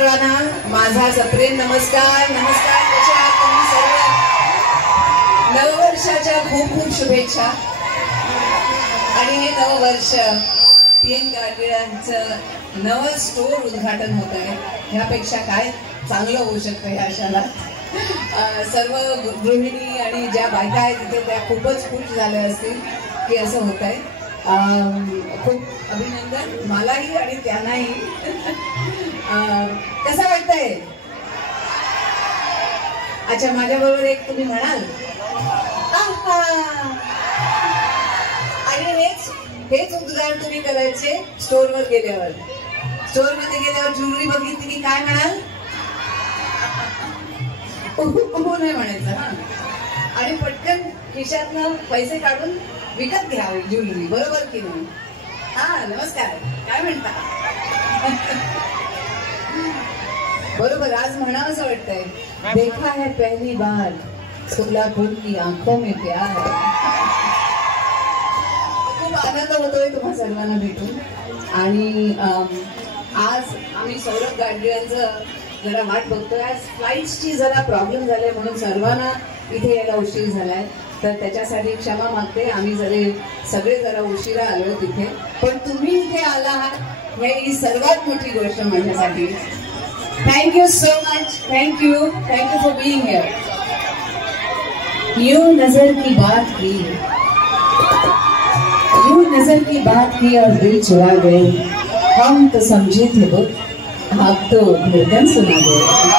सर्वांना माझा सप्रेम नमस्कार. नमस्कार. कशा आहात तुम्ही सर्व? नववर्षाच्या खूप खूप शुभेच्छा. आणि हे नववर्ष PN गाडगिळांचं नवं स्टोर उद्घाटन होत आहे. ह्यापेक्षा काय चांगलं होऊ शकतं ह्या क्षणात. सर्व गृहिणी आणि ज्या बायका आहेत तिथे त्या खूपच खुश झाल्या असतील की असं होत आहे. खूप अभिनंदन मलाही आणि त्यांनाही. कसं वाटतंय? अच्छा, माझ्याबरोबर एक तुम्ही म्हणाल. आणि हेच उद्गार तुम्ही करायचे स्टोअरवर गेल्यावर. स्टोअरमध्ये गेल्यावर ज्वेलरी बघितली की काय म्हणाल? नाही म्हणायचं. हा, आणि पटकन खिशातनं पैसे काढून विकत घ्यावे ज्वेलरी. बरोबर की नाही? हा, नमस्कार. काय म्हणता? बरोबर. आज म्हणावं असं वाटतंय, देखा है पहली बार सोलापूर की आंखों में प्यार. खूप आनंद होतोय तुम्हा सर्वांना भेटून. आणि आज आम्ही सौरभ गाडगिळांचं जरा वाट बघतोय. आज फ्लाईट्सची जरा प्रॉब्लेम झाले म्हणून सर्वांना इथे यायला उशीर झालाय, तर त्याच्यासाठी क्षमा मागते. आम्ही सगळे जरा उशिरा आलो तिथे, पण तुम्ही इथे आला आहात ही सर्वात मोठी गोष्ट माझ्यासाठी. Thank you so much. Thank you for being here. यूं नजर की बात की, यूं नजर की बात की और दिल चुरा गए. हम तो समझे थे वो, आप तो धड़कन सुना गए.